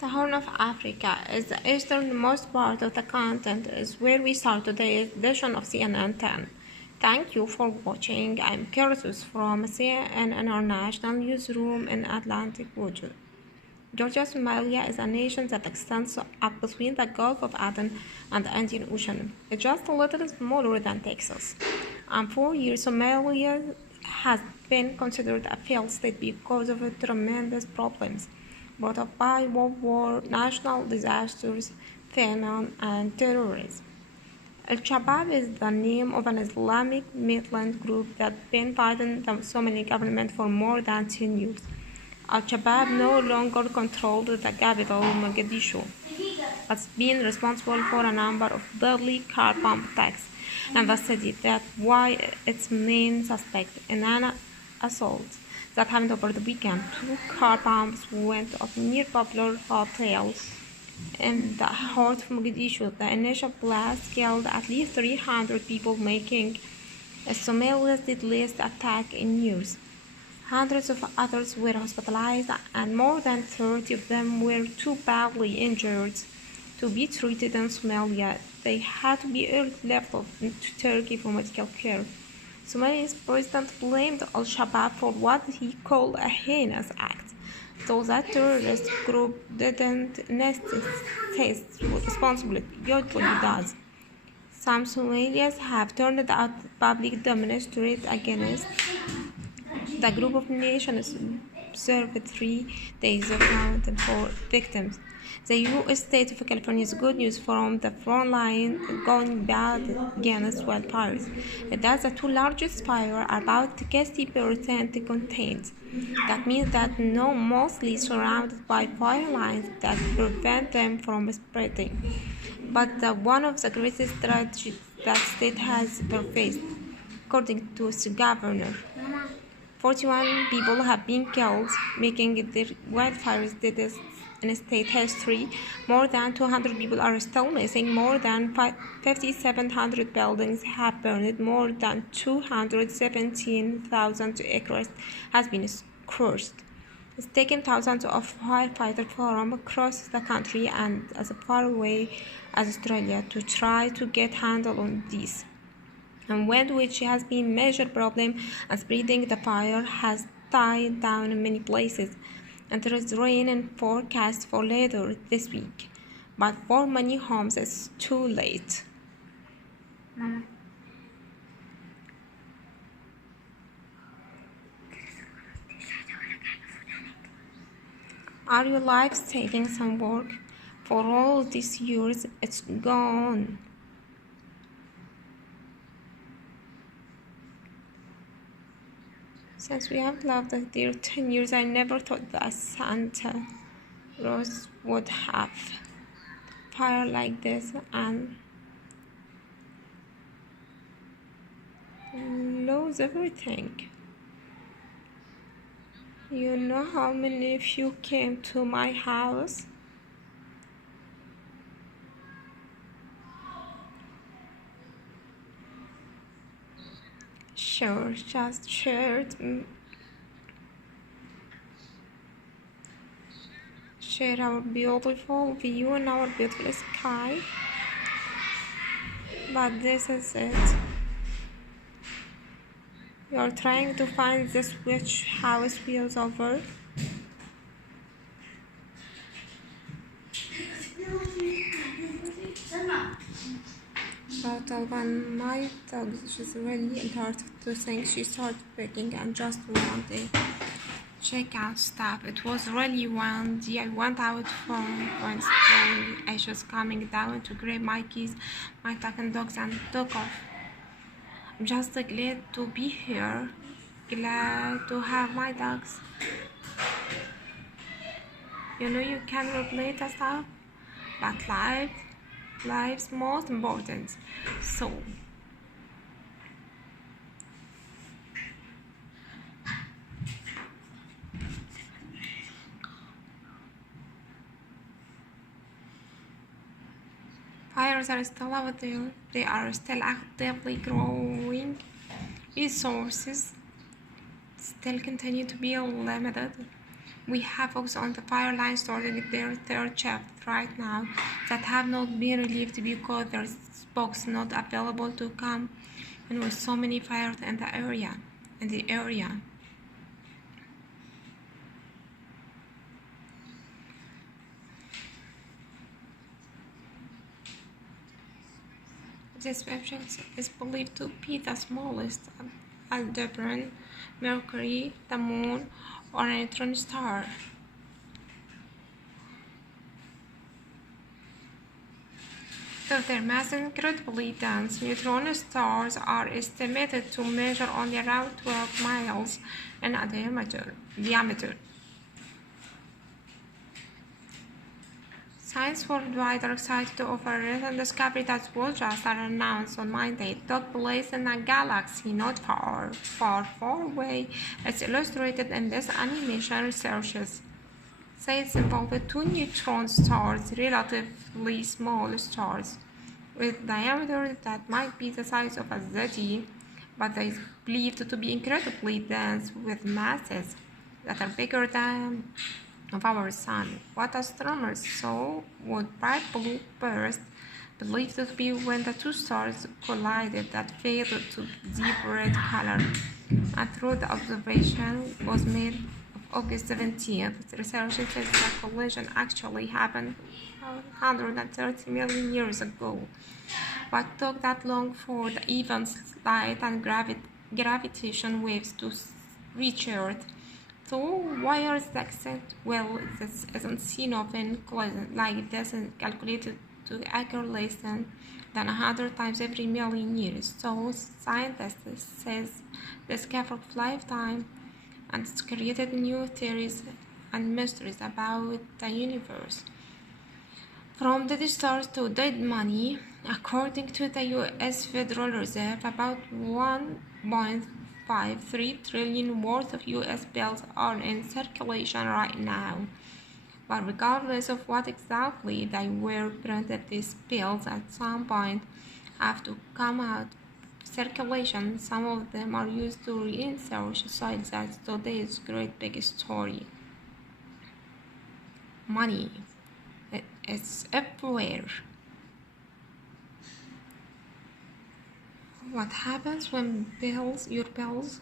The Horn of Africa is the easternmost part of the continent, is where we start today's edition of CNN 10. Thank you for watching. I'm Curtis from CNN International Newsroom in Atlantic Georgia. Somalia is a nation that extends up between the Gulf of Aden and the Indian Ocean. It's just a little smaller than Texas. And for years, Somalia has been considered a failed state because of its tremendous problems brought up by world war, national disasters, famine, and terrorism. Al-Shabaab is the name of an Islamic militant group that's been fighting the Somali government for more than 10 years. Al-Shabaab no longer controls the capital, Mogadishu, but has been responsible for a number of deadly car bomb attacks in the city. That's why its main suspect in an assault that happened over the weekend. 2 car bombs went off near popular hotel in the heart of Mogadishu. The initial blast killed at least 300 people, making Somalia's deadliest attack in years. Hundreds of others were hospitalized, and more than 30 of them were too badly injured to be treated in Somalia. They had to be airlifted to Turkey for medical care. Somalia's president blamed Al-Shabaab for what he called a heinous act, though that terrorist group didn't necessitate responsibility. Usually does. Some Somalians have turned out public demonstrations against the group of nations observed 3 days of mourning for victims. The U.S. state of California is good news from the front line going bad against wildfires. That's the 2 largest fires are about 60% contained. That means that no mostly surrounded by fire lines that prevent them from spreading. But one of the greatest tragedies that state has ever faced, according to its governor. 41 people have been killed, making it the wildfires deadliest in state history. More than 200 people are still missing. More than 5,700 buildings have burned. More than 217,000 acres has been crushed. It's taken thousands of firefighters from across the country and as far away as Australia to try to get handle on this. And wind, which has been a major problem and spreading the fire, has died down in many places. And there is rain in forecast for later this week. But for many homes, it's too late. Mama. Are your life savings and work? For all these years, it's gone. Since we have loved the dear 10 years, I never thought that Santa Rose would have fire like this and lose everything. You know how many of you came to my house? Sure, just share our beautiful view and our beautiful sky. But this is it. You are trying to find this which house feels over. But when my dog, she's really interested to think, she started picking and just wanted to check out stuff. It was really windy. I went out when I was coming down to grab my keys, my talking dogs, and took off. I'm just glad to be here, glad to have my dogs. You know you can replace the stuff, but life's most important. So fires are still out there. They are still actively growing. Resources still continue to be limited. We have focused on the fire line starting their third shift right now that have not been relieved because there's spokes not available to come and with so many fires in the area. This object is believed to be the smallest Aldebaran, Mercury, the Moon, or a neutron star. Though their mass is incredibly dense, neutron stars are estimated to measure only around 12 miles in diameter. Science worldwide are excited to offer a recent discovery that was just announced on Monday. It took place in a galaxy not far away. It's illustrated in this animation. Researchers say it's involved two neutron stars, relatively small stars, with diameters that might be the size of a city, but they are believed to be incredibly dense with masses that are bigger than of our sun. What astronomers saw was bright blue burst, believed to be when the two stars collided, that faded to deep red color. A third observation was made of August 17th. Researchers said the collision actually happened 130 million years ago. What took that long for the event's light and gravitation waves to reach Earth? So why is the extent? Well, this isn't seen often like this is calculated to occur less than 100 times every million years. So scientists says this covered lifetime and it's created new theories and mysteries about the universe. From dead stars to dead money, according to the U.S. Federal Reserve, about 1.53 trillion worth of U.S. bills are in circulation right now. But regardless of what exactly they were printed, these bills at some point have to come out of circulation. Some of them are used to reinsert society. That's today's great big story. Money. It's everywhere. What happens when your bills